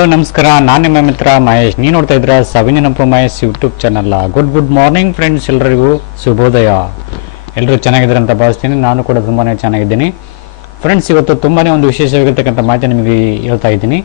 Hello ನಮಸ್ಕಾರ, ನಾನು ನಿಮ್ಮ ಮಿತ್ರ ಮಹೇಶ್. ನೀವು ನೋಡ್ತಾ ಇದ್ರ Savinenapu Mahesh YouTube channel. Good morning friends, ಎಲ್ಲರಿಗೂ ಶುಭೋದಯ. ಎಲ್ಲರೂ ಚೆನ್ನಾಗಿದ್ದಾರೆ ಅಂತ ಭಾವಿಸ್ತೀನಿ. ನಾನು ಕೂಡ ತುಂಬಾ ಚೆನ್ನಾಗಿದ್ದೀನಿ ಫ್ರೆಂಡ್ಸ್. ಇವತ್ತು ತುಂಬಾ ಒಂದು ವಿಶೇಷವಾಗಿರ್ತಕ್ಕಂಥ ಮಾಹಿತಿ ನಿಮಗೆ ಹೇಳ್ತಾ ಇದ್ದೀನಿ.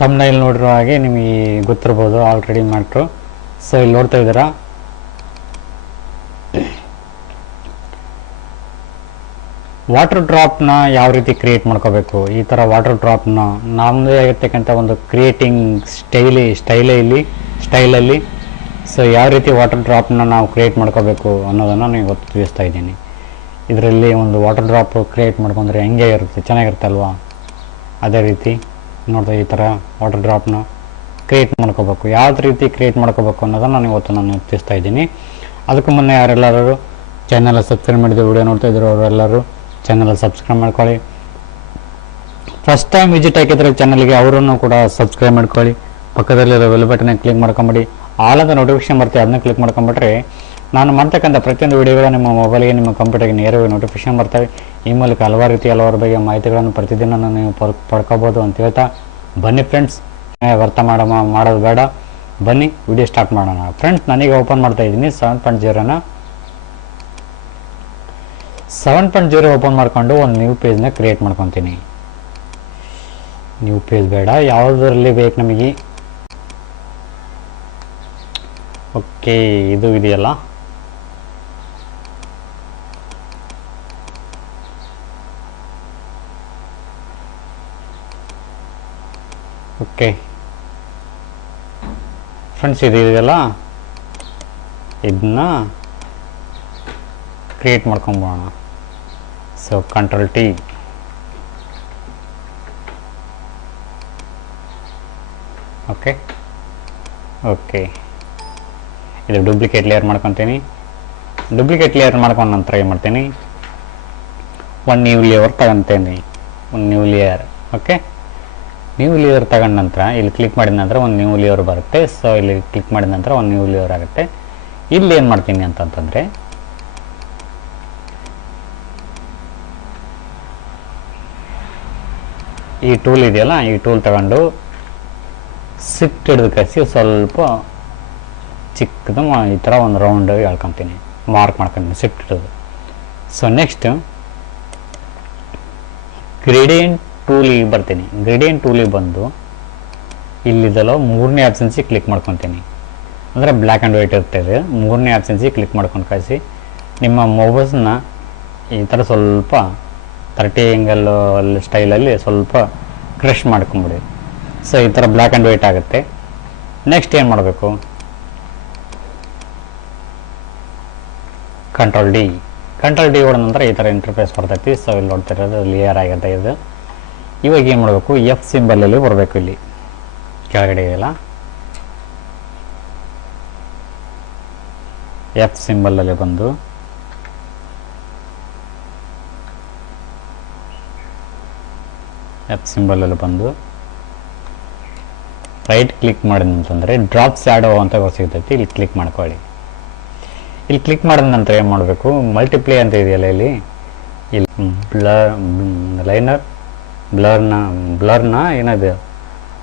ತಮ್ಮನೇಲಿ ನೋಡಿರೋ ಹಾಗೆ ನಿಮಗೆ ಗೊತ್ತಿರ್ಬೋದು, ಆಲ್ರೆಡಿ ಮಾಡ್ರು. ಸೊ ಇಲ್ಲಿ ನೋಡ್ತಾ ಇದ್ದೀರಾ, ವಾಟರ್ ಡ್ರಾಪ್ನ ಯಾವ ರೀತಿ ಕ್ರಿಯೇಟ್ ಮಾಡ್ಕೋಬೇಕು. ಈ ಥರ ವಾಟರ್ ಡ್ರಾಪ್ನ ನಮ್ಮದೇ ಆಗಿರ್ತಕ್ಕಂಥ ಒಂದು ಕ್ರಿಯೇಟಿಂಗ್ ಸ್ಟೈಲಲ್ಲಿ ಸೊ ಯಾವ ರೀತಿ ವಾಟರ್ ಡ್ರಾಪ್ನ ನಾವು ಕ್ರಿಯೇಟ್ ಮಾಡ್ಕೋಬೇಕು ಅನ್ನೋದನ್ನು ನೀವು ಇವತ್ತು ತಿಳಿಸ್ತಾ ಇದ್ದೀನಿ. ಇದರಲ್ಲಿ ಒಂದು ವಾಟರ್ ಡ್ರಾಪ್ ಕ್ರಿಯೇಟ್ ಮಾಡ್ಕೊಂಡ್ರೆ ಹೆಂಗೆ ಇರುತ್ತೆ, ಚೆನ್ನಾಗಿರುತ್ತೆ ಅಲ್ವಾ? ಅದೇ ರೀತಿ ನೋಡ್ತಾ ಈ ಥರ ವಾಟರ್ ಡ್ರಾಪ್ನ ಕ್ರಿಯೇಟ್ ಮಾಡ್ಕೋಬೇಕು. ಯಾವ ರೀತಿ ಕ್ರಿಯೇಟ್ ಮಾಡ್ಕೋಬೇಕು ಅನ್ನೋದನ್ನು ಇವತ್ತು ನಾನು ತಿಳಿಸ್ತಾ ಇದ್ದೀನಿ. ಅದಕ್ಕೂ ಮುನ್ನೆ ಯಾರೆಲ್ಲರೂ ಚಾನಲ್ ಸಬ್ಸ್ಕ್ರೈಬ್ ಮಾಡಿದ ವಿಡಿಯೋ ನೋಡ್ತಾ ಇದ್ರು ಅವರೆಲ್ಲರೂ ಚಾನಲ್ ಸಬ್ಸ್ಕ್ರೈಬ್ ಮಾಡ್ಕೊಳ್ಳಿ. ಫಸ್ಟ್ ಟೈಮ್ ವಿಸಿಟ್ ಹಾಕಿದ್ರೆ ಚಾನಲ್ಗೆ ಅವರನ್ನು ಕೂಡ ಸಬ್ಸ್ಕ್ರೈಬ್ ಮಾಡ್ಕೊಳ್ಳಿ. ಪಕ್ಕದಲ್ಲಿರೋ ಬೆಲ್ ಬಟನ್ ಕ್ಲಿಕ್ ಮಾಡ್ಕೊಂಬಿಡಿ. ಆಲ್ ಅಂತ ನೋಟಿಫಿಕೇಶನ್ ಬರ್ತದೆ, ಅದನ್ನ ಕ್ಲಿಕ್ ಮಾಡ್ಕೊಂಬಿಟ್ರೆ ನಾನು ಮಾಡ್ತಕ್ಕಂಥ ಪ್ರತಿಯೊಂದು ವಿಡಿಯೋಗಳು ನಿಮ್ಮ ಮೊಬೈಲ್ಗೆ, ನಿಮ್ಮ ಕಂಪ್ಯೂಟರ್ಗೆ ನೇರವಾಗಿ ನೋಟಿಫಿಕೇಶನ್ ಬರ್ತವೆ. ಈ ಮೂಲಕ ಹಲವಾರು ಬಗೆಯ ಮಾಹಿತಿಗಳನ್ನು ಪ್ರತಿದಿನ ನೀವು ಪಡ್ಕೋಬೋದು ಅಂತ ಹೇಳ್ತಾ ಬನ್ನಿ ಫ್ರೆಂಡ್ಸ್. ವ್ಯರ್ಥ ಮಾಡೋದು ಬೇಡ, ಬನ್ನಿ ವಿಡಿಯೋ ಸ್ಟಾರ್ಟ್ ಮಾಡೋಣ ಫ್ರೆಂಡ್ಸ್. ನಾನೀಗ ಓಪನ್ ಮಾಡ್ತಾ ಇದ್ದೀನಿ 7.0 ಓಪನ್ ಮಾಡ್ಕೊಂಡು ಒಂದು ನ್ಯೂ ಪೇಜ್ನ ಕ್ರಿಯೇಟ್ ಮಾಡ್ಕೊತೀನಿ. ನ್ಯೂ ಪೇಜ್ ಬೇಡ, ಯಾವುದರಲ್ಲಿ ಬೇಕು ನಮಗೆ. ಓಕೆ, ಇದು ಇದೆಯಲ್ಲ, ಓಕೆ ಫ್ರೆಂಡ್ಸ್, ಇದು ಇದೆಯಲ್ಲ, ಇದನ್ನ ಕ್ರಿಯೇಟ್ ಮಾಡ್ಕೊಂಬೋಣ. So Ctrl T, okay okay. ಇದು ಡೂಪ್ಲಿಕೇಟ್ ಲೇಯರ್ ಮಾಡ್ಕೊತೀನಿ. ಡೂಪ್ಲಿಕೇಟ್ ಲೇಯರ್ ಮಾಡ್ಕೊಂಡು ನಂತರ ಏನು ಮಾಡ್ತೀನಿ, ಒಂದು ನ್ಯೂ ಲೇಯರ್ ತಗೊಂತೀನಿ. ಒಂದು new layer, okay. New layer ತಗೊಂಡ ನಂತರ ಇಲ್ಲಿ ಕ್ಲಿಕ್ ಮಾಡಿದ ನಂತರ ಒಂದು ನ್ಯೂ ಲೇಯರ್ ಬರುತ್ತೆ. ಸೊ ಇಲ್ಲಿ ಕ್ಲಿಕ್ ಮಾಡಿದ ನಂತರ ಒಂದು ನ್ಯೂ ಲೇಯರ್ ಆಗುತ್ತೆ. ಇಲ್ಲಿ ಏನು ಮಾಡ್ತೀನಿ ಅಂತಂತಂದರೆ, ಈ ಟೂಲ್ ಇದೆಯಲ್ಲ, ಈ ಟೂಲ್ ತಗೊಂಡು ಸಿಫ್ಟ್ ಹಿಡಿದು ಕಳಿಸಿ ಸ್ವಲ್ಪ ಚಿಕ್ಕದು ಈ ಥರ ಒಂದು ರೌಂಡ್ ಹೇಳ್ಕೊತೀನಿ, ಮಾರ್ಕ್ ಮಾಡ್ಕೊತೀನಿ ಸಿಫ್ಟ್ ಹಿಡಿದು. ಸೊ ನೆಕ್ಸ್ಟ್ ಗ್ರೇಡಿಯಂಟ್ ಟೂಲಿಗೆ ಬರ್ತೀನಿ. ಗ್ರೇಡಿಯಂಟ್ ಟೂಲಿಗೆ ಬಂದು ಇಲ್ಲಿದೆಲ್ಲ ಮೂರನೇ ಆಪ್ಷನ್ಸಿಗೆ ಕ್ಲಿಕ್ ಮಾಡ್ಕೊತೀನಿ. ಅಂದರೆ ಬ್ಲ್ಯಾಕ್ ಆ್ಯಂಡ್ ವೈಟ್ ಇರ್ತದೆ. ಮೂರನೇ ಆಪ್ಷನ್ಸಿಗೆ ಕ್ಲಿಕ್ ಮಾಡ್ಕೊಂಡು ಕಳಿಸಿ ನಿಮ್ಮ ಮೊಬೈಲ್ಸ್ನ ಈ ಥರ ಸ್ವಲ್ಪ 30 ಆ್ಯಂಗಲ್ ಸ್ಟೈಲಲ್ಲಿ ಸ್ವಲ್ಪ ಕ್ರಶ್ ಮಾಡ್ಕೊಂಬಿಡಿ. ಸೊ ಈ ಥರ ಬ್ಲ್ಯಾಕ್ ಆ್ಯಂಡ್ ವೈಟ್ ಆಗುತ್ತೆ. ನೆಕ್ಸ್ಟ್ ಏನು ಮಾಡಬೇಕು, Ctrl D ಹೊಡೆದ ನಂತರ ಈ ಥರ ಇಂಟರ್ಫೇಸ್ ಬರ್ತೈತಿ. ಸೊ ಇಲ್ಲಿ ನೋಡ್ತಾ ಇರೋದು ಲೇಯರ್ ಆಗುತ್ತೆ ಇದು. ಇವಾಗ ಏನು ಮಾಡಬೇಕು, F ಸಿಂಬಲಲ್ಲಿ ಬರಬೇಕು. ಇಲ್ಲಿ ಕೆಳಗಡೆ ಇದೆಯಲ್ಲ, F ಸಿಂಬಲಲ್ಲಿ ಬಂದು ರೈಟ್ ಕ್ಲಿಕ್ ಮಾಡಿದಂತಂದರೆ ಡ್ರಾಪ್ ಶ್ಯಾಡೋ ಅಂತ ಸಿಗ್ತೈತಿ. ಇಲ್ಲಿ ಕ್ಲಿಕ್ ಮಾಡ್ಕೊಳ್ಳಿ. ಇಲ್ಲಿ ಕ್ಲಿಕ್ ಮಾಡಿದ ನಂತರ ಏನು ಮಾಡಬೇಕು, ಮಲ್ಟಿಪ್ಲೈ ಅಂತ ಇದೆಯಲ್ಲ ಇಲ್ಲಿ ಬ್ಲರ್ನ ಏನಿದೆ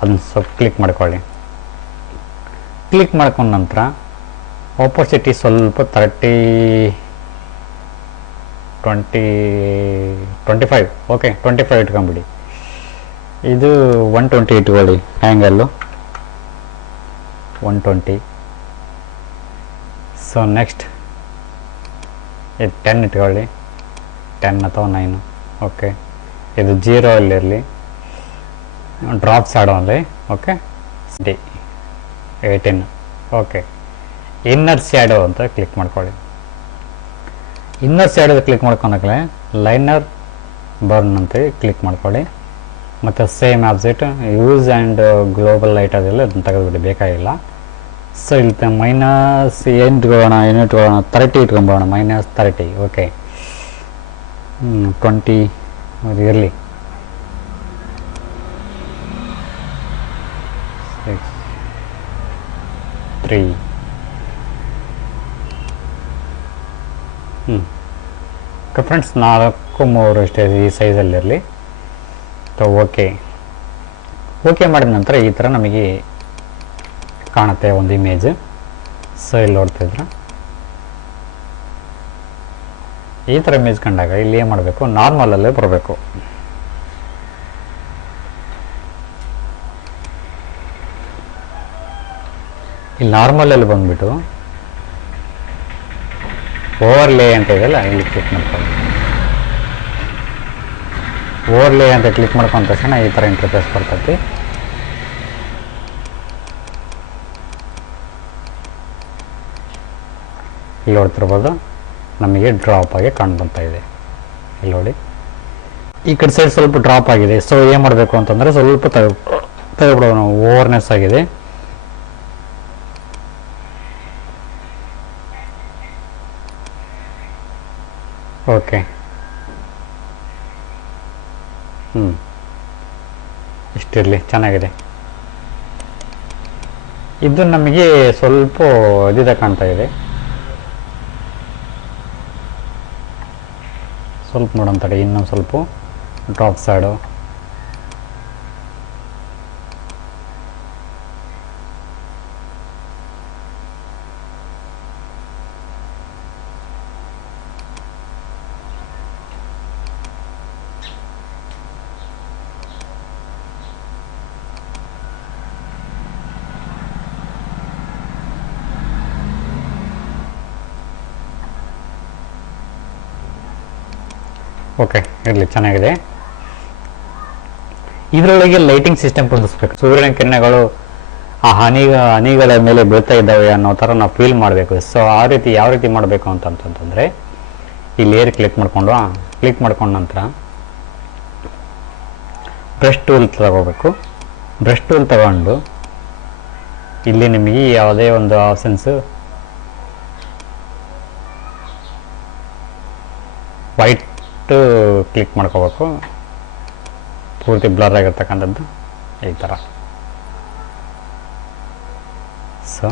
ಅದನ್ನ ಸ್ವಲ್ಪ ಕ್ಲಿಕ್ ಮಾಡ್ಕೊಳ್ಳಿ. ಕ್ಲಿಕ್ ಮಾಡ್ಕೊಂಡ ನಂತರ ಆಪೋಸಿಟಿ ಸ್ವಲ್ಪ 25 ಓಕೆ 25 ಇಟ್ಕೊಂಬಿಡಿ. ಇದು 120 ಇಟ್ಕೊಳ್ಳಿ ಆ್ಯಂಗಲ್ಲು 120. ಸೊ ನೆಕ್ಸ್ಟ್ ಇದು 10 ಇಟ್ಕೊಳ್ಳಿ, 10 ಅಥವಾ 9. ಓಕೆ, ಇದು 0 ಅಲ್ಲಿರಲಿ, ಡ್ರಾಪ್ ಶ್ಯಾಡೋ ಅಲ್ಲಿ. ಓಕೆ, 18. ಓಕೆ, ಇನ್ನರ್ ಶ್ಯಾಡೋ ಅಂತ ಕ್ಲಿಕ್ ಮಾಡ್ಕೊಳ್ಳಿ. ಇನ್ನರ್ ಶ್ಯಾಡೋ ಕ್ಲಿಕ್ ಮಾಡ್ಕೊಂಡಾಗಲೇ ಲೈನರ್ ಬರ್ನ್ ಅಂತ ಕ್ಲಿಕ್ ಮಾಡ್ಕೊಳ್ಳಿ. ಮತ್ತು same object use and global light ಅದೆಲ್ಲ ಅದನ್ನ ತೆಗೆದುಬಿಡಿ, ಬೇಕಾಗಿಲ್ಲ. ಸೊ ಇಲ್ಲಿ -8 ಇಟ್ಕೊಳ್ಳೋಣ, 30 ಇಟ್ಕೊಂಬೋಣ, -30. ಓಕೆ, 20 ಇರಲಿ. 6 3 ಓಕೆ ಫ್ರೆಂಡ್ಸ್, 4 3 ಅಷ್ಟೇ ಈ ಸೈಜಲ್ಲಿರಲಿ. ಓಕೆ, ಓಕೆ ಮಾಡಿದ ನಂತರ ಈ ಥರ ನಮಗೆ ಕಾಣುತ್ತೆ ಒಂದು ಇಮೇಜ್. ಸೊ ಇಲ್ಲಿ ನೋಡ್ತಿದ್ರೆ ಈ ಥರ ಇಮೇಜ್ ಕಂಡಾಗ ಇಲ್ಲಿ ಏನು ಮಾಡಬೇಕು, ನಾರ್ಮಲಲ್ಲೇ ಬರಬೇಕು. ಇಲ್ಲಿ ನಾರ್ಮಲಲ್ಲಿ ಬಂದುಬಿಟ್ಟು ಓವರ್ಲೇ ಅಂತ ಇದೆಯಲ್ಲ, ಇಲ್ಲಿ ಕ್ಲಿಕ್ ಮಾಡ್ಕೊಳ್ಳಿ. ಓವರ್ಲೇ ಅಂತ ಕ್ಲಿಕ್ ಮಾಡ್ಕೊಂಡ ತಕ್ಷಣ ಈ ಥರ ಇಂಟರ್ಫೇಸ್ ಬರ್ತೈತಿ. ಇಲ್ಲಿ ನೋಡ್ತಿರ್ಬೋದು ನಮಗೆ ಡ್ರಾಪ್ ಆಗಿ ಕಾಣ್ತಾ ಇದೆ. ಇಲ್ಲಿ ನೋಡಿ ಈ ಕಡೆ ಸೈಡ್ ಸ್ವಲ್ಪ ಡ್ರಾಪ್ ಆಗಿದೆ. ಸೊ ಏನು ಮಾಡಬೇಕು ಅಂತಂದರೆ ಸ್ವಲ್ಪ ತೆಗೆದ್ಬಿಡೋಣ, ಓವರ್ನೆಸ್ ಆಗಿದೆ. ಓಕೆ, ಇಷ್ಟಿರಲಿ, ಚೆನ್ನಾಗಿದೆ. ಇದು ನಮಗೆ ಸ್ವಲ್ಪ ಇದಿದೆ ಕಾಣ್ತಾ ಇದೆ. ಸ್ವಲ್ಪ ನೋಡೋಣ ತಡಿ, ಇನ್ನೊಂದು ಸ್ವಲ್ಪ ಡ್ರಾಪ್ ಸೈಡು. ಓಕೆ, ಇರಲಿ, ಚೆನ್ನಾಗಿದೆ. ಇದರೊಳಗೆ ಲೈಟಿಂಗ್ ಸಿಸ್ಟಮ್ ಕುಂದಿಸ್ಬೇಕು. ಸೂರ್ಯನ ಕಿರಣಗಳು ಆ ಹನಿಗಳ ಮೇಲೆ ಬೀಳ್ತಾ ಇದ್ದಾವೆ ಅನ್ನೋ ಥರ ನಾವು ಫೀಲ್ ಮಾಡಬೇಕು. ಸೊ ಆ ರೀತಿ ಯಾವ ರೀತಿ ಮಾಡಬೇಕು ಅಂತಂತಂದರೆ ಇಲ್ಲಿ ಏರ್ ಕ್ಲಿಕ್ ಮಾಡ್ಕೊಂಡ ನಂತರ ಬ್ರಷ್ ಟೂಲ್ ತಗೋಬೇಕು. ಬ್ರಷ್ ಟೂಲ್ ತಗೊಂಡು ಇಲ್ಲಿ ನಿಮಗೆ ಯಾವುದೇ ಒಂದು ಆಪ್ಷನ್ಸು ವೈಟ್ ಕ್ಲಿಕ್ ಮಾಡ್ಕೋಬೇಕು. ಪೂರ್ತಿ ಬ್ಲರ್ ಆಗಿರ್ತಕ್ಕಂಥದ್ದು ಈ ಥರ. ಸೊ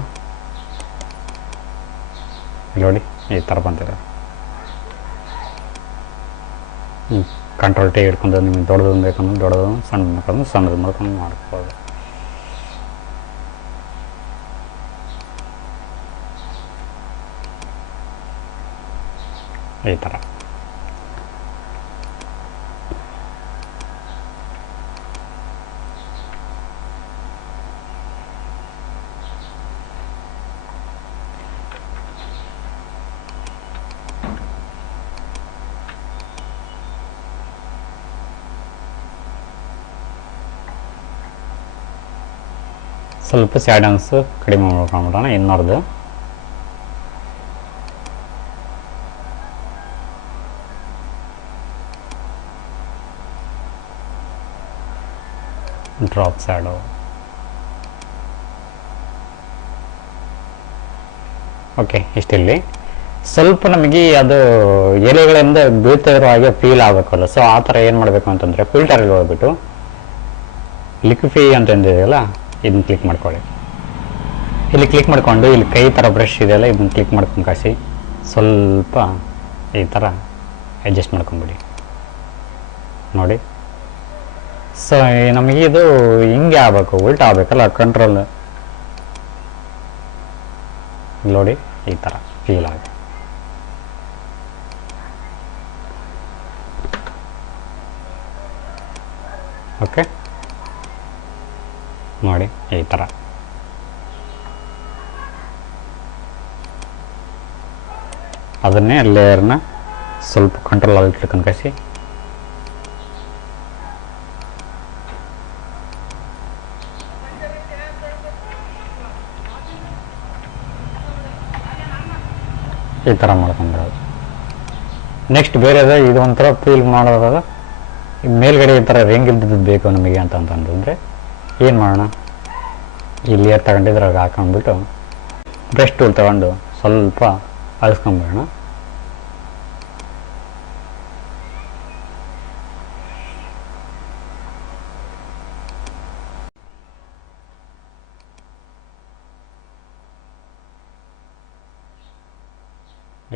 ನೋಡಿ ಈ ಥರ ಬಂದಿದೆ. ಕಂಟ್ರೋಲ್ ಟಿ ಹಿಡ್ಕೊಂಡು ನಿಮಗೆ ದೊಡ್ಡದು ಬೇಕಂದ್ರೆ ದೊಡ್ಡದು, ಸಣ್ಣದು ಮಾಡ್ಕೊಂಡು ಮಾಡ್ಕೋಬೋದು. ಈ ಥರ ಸ್ವಲ್ಪ ಸ್ಯಾಡನ್ಸ್ ಕಡಿಮೆ ಮಾಡ್ಕೊಂಡ್ಬಿಡೋಣ. ಇನ್ನೊರ್ದು ಡ್ರಾಪ್ ಸ್ಯಾಡೋ. ಓಕೆ, ಇಷ್ಟಿಲ್ಲಿ ಸ್ವಲ್ಪ ನಮಗೆ ಅದು ಎಲೆಗಳಿಂದ ಬೀಳ್ತಾ ಇರೋ ಹಾಗೆ ಫೀಲ್ ಆಗಬೇಕಲ್ಲ. ಸೊ ಆ ಥರ ಏನು ಮಾಡಬೇಕು ಅಂತಂದರೆ ಫಿಲ್ಟರ್ಗೆ ಹೋಗ್ಬಿಟ್ಟು ಲಿಕ್ವಿಫೈ ಅಂತ ಇದೆಯಲ್ಲ, ಇದನ್ನ ಕ್ಲಿಕ್ ಮಾಡ್ಕೊಳ್ಳಿ. ಇಲ್ಲಿ ಕ್ಲಿಕ್ ಮಾಡಿಕೊಂಡು ಇಲ್ಲಿ ಕೈ ಥರ ಬ್ರಷ್ ಇದೆಯಲ್ಲ, ಇದನ್ನ ಕ್ಲಿಕ್ ಮಾಡ್ಕೊಂಡು ಕಾಸಿ ಸ್ವಲ್ಪ ಈ ಥರ ಅಡ್ಜಸ್ಟ್ ಮಾಡ್ಕೊಂಬಿಡಿ. ನೋಡಿ, ಸೊ ನಮಗೆ ಇದು ಹಿಂಗೆ ಆಗಬೇಕು, ಉಲ್ಟಾ ಆಗಬೇಕಲ್ಲ ಕಂಟ್ರೋಲ್. ನೋಡಿ ಈ ಥರ ಫೀಲ್ ಆಗ. ಓಕೆ, ನೋಡಿ ಈ ಥರ. ಅದನ್ನೇ ಲೇಯರ್ನ ಸ್ವಲ್ಪ ಕಂಟ್ರೋಲ್ ಆಗಿಟ್ಕೊಂಡು ಕಸಿ ಈ ಥರ ಮಾಡ್ಕೊಂಡ್ಬಿಡೋದು. ನೆಕ್ಸ್ಟ್ ಬೇರೆದ ಇದು ಒಂಥರ ಫೀಲ್ ಮಾಡೋದಾಗ ಮೇಲ್ಗಡೆ ಈ ಥರ ರಿಂಗ್ ಇಲ್ದಿದ್ದು ಬೇಕು ನಮಗೆ ಅಂತಂತಂದರೆ ಏನು ಮಾಡೋಣ, ಈ ಲೇಯರ್ ತಗೊಂಡಿದ್ರಾಗ ಹಾಕೊಂಡ್ಬಿಟ್ಟು ಬ್ರಷ್ ಟೂಲ್ ತಗೊಂಡು ಸ್ವಲ್ಪ ಅಳಿಸ್ಕೊಂಬಿಡೋಣ.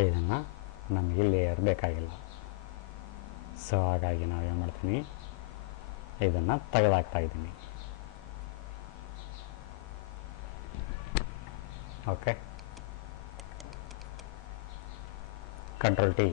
ಇದನ್ನು ನಮಗೆ ಲೇಯರ್ ಬೇಕಾಗಿಲ್ಲ. ಸೊ ಹಾಗಾಗಿ ನಾವೇನು ಮಾಡ್ತೀನಿ, ಇದನ್ನು ತೆಗೆದಾಕ್ತಾ ಇದ್ದೀನಿ. Okay, control T.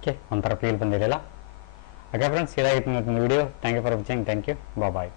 ಓಕೆ, ಒಂಥರ ಫೀಲ್ ಬಂದಿರಲಿಲ್ಲ. ಓಕೆ ಫ್ರೆಂಡ್ಸ್, ಇದಾಗಿತ್ತು ಇವತ್ತಿನ video. Thank you for watching. Thank you. Bye.